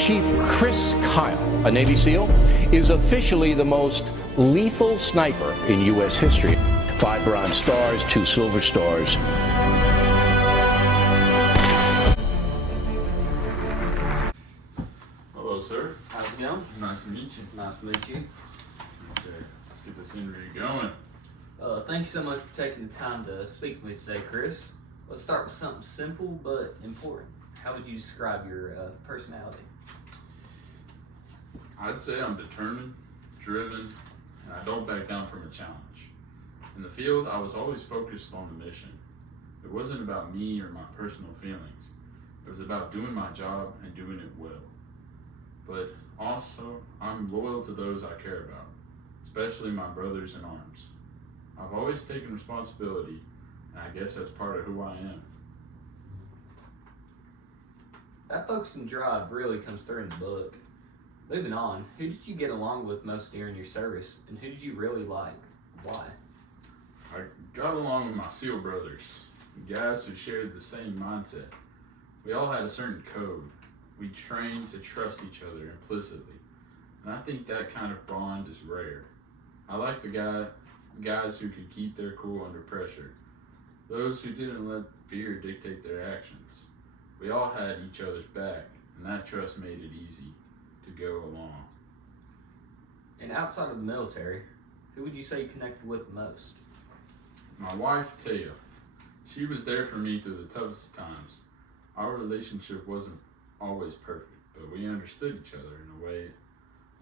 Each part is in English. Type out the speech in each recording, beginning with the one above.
Chief Chris Kyle, a Navy SEAL, is officially the most lethal sniper in U.S. history. 5 Bronze Stars, 2 Silver Stars. Hello, sir. How's it going? Nice to meet you. Nice to meet you. Okay, let's get this interview going. Thank you so much for taking the time to speak to me today, Chris. Let's start with something simple but important. How would you describe your personality? I'd say I'm determined, driven, and I don't back down from a challenge. In the field, I was always focused on the mission. It wasn't about me or my personal feelings. It was about doing my job and doing it well. But also, I'm loyal to those I care about, especially my brothers in arms. I've always taken responsibility, and I guess that's part of who I am. That focus and drive really comes through in the book. Moving on, who did you get along with most during your service, and who did you really like? Why? I got along with my SEAL brothers, guys who shared the same mindset. We all had a certain code. We trained to trust each other implicitly, and I think that kind of bond is rare. I like the guys who could keep their cool under pressure, those who didn't let fear dictate their actions. We all had each other's back, and that trust made it easy to go along. And outside of the military, who would you say you connected with the most? My wife, Taya, she was there for me through the toughest times. Our relationship wasn't always perfect, but we understood each other in a way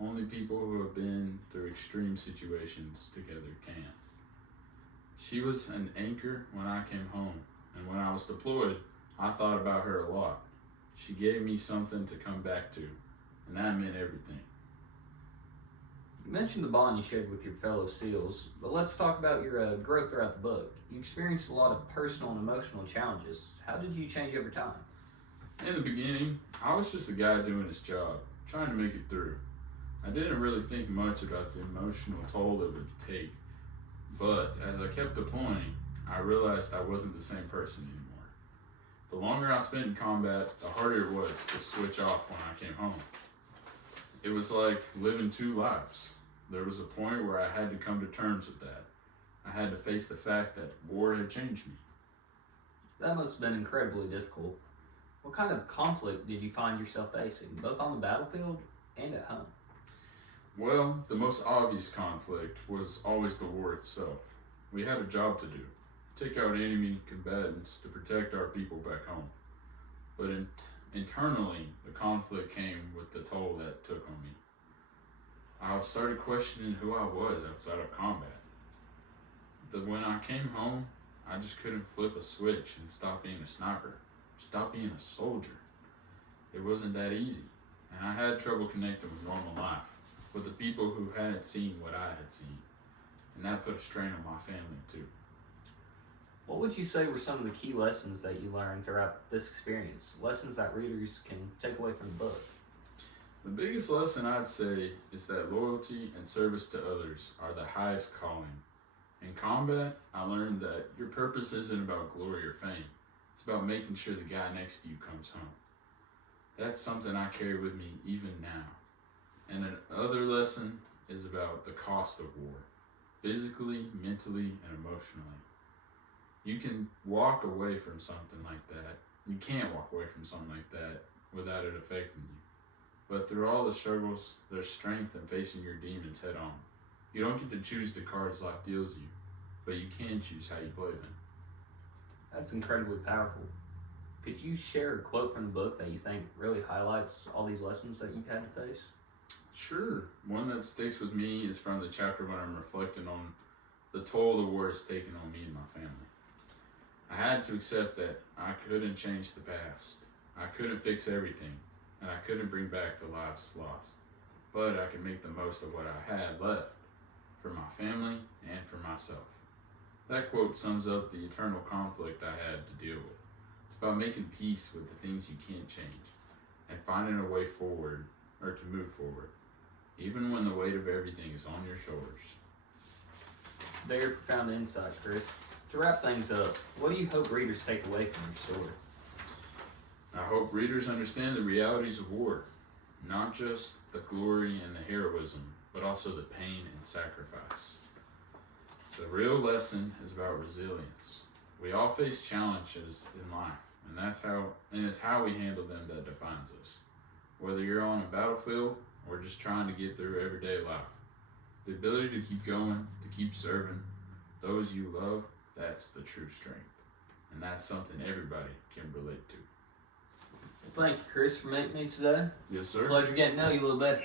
only people who have been through extreme situations together can. She was an anchor when I came home, and when I was deployed, I thought about her a lot. She gave me something to come back to, and that meant everything. You mentioned the bond you shared with your fellow SEALs, but let's talk about your growth throughout the book. You experienced a lot of personal and emotional challenges. How did you change over time? In the beginning, I was just a guy doing his job, trying to make it through. I didn't really think much about the emotional toll it would take, but as I kept deploying, I realized I wasn't the same person anymore. The longer I spent in combat, the harder it was to switch off when I came home. It was like living 2 lives. There was a point where I had to come to terms with that. I had to face the fact that war had changed me. That must have been incredibly difficult. What kind of conflict did you find yourself facing, both on the battlefield and at home? Well, the most obvious conflict was always the war itself. We had a job to do, take out enemy combatants to protect our people back home. But internally, the conflict came with the toll that took on me. I started questioning who I was outside of combat. When I came home, I just couldn't flip a switch and stop being a sniper, stop being a soldier. It wasn't that easy, and I had trouble connecting with normal life, with the people who hadn't seen what I had seen, and that put a strain on my family too. What would you say were some of the key lessons that you learned throughout this experience? Lessons that readers can take away from the book? The biggest lesson I'd say is that loyalty and service to others are the highest calling. In combat, I learned that your purpose isn't about glory or fame. It's about making sure the guy next to you comes home. That's something I carry with me even now. And another lesson is about the cost of war, physically, mentally, and emotionally. You can walk away from something like that. You can't walk away from something like that without it affecting you. But through all the struggles, there's strength in facing your demons head on. You don't get to choose the cards life deals you, but you can choose how you play them. That's incredibly powerful. Could you share a quote from the book that you think really highlights all these lessons that you've had to face? Sure. One that sticks with me is from the chapter when I'm reflecting on the toll the war has taken on me and my family. I had to accept that I couldn't change the past. I couldn't fix everything, and I couldn't bring back the lives lost. But I could make the most of what I had left for my family and for myself. That quote sums up the eternal conflict I had to deal with. It's about making peace with the things you can't change and finding a way forward, or to move forward, even when the weight of everything is on your shoulders. Very profound insight, Chris. To wrap things up, what do you hope readers take away from your story? I hope readers understand the realities of war. not just the glory and the heroism, but also the pain and sacrifice. The real lesson is about resilience. We all face challenges in life, and it's how we handle them that defines us. Whether you're on a battlefield or just trying to get through everyday life, the ability to keep going, to keep serving those you love, that's the true strength. And that's something everybody can relate to. Thank you, Chris, for meeting me today. Yes, sir. Pleasure getting to know you a little bit.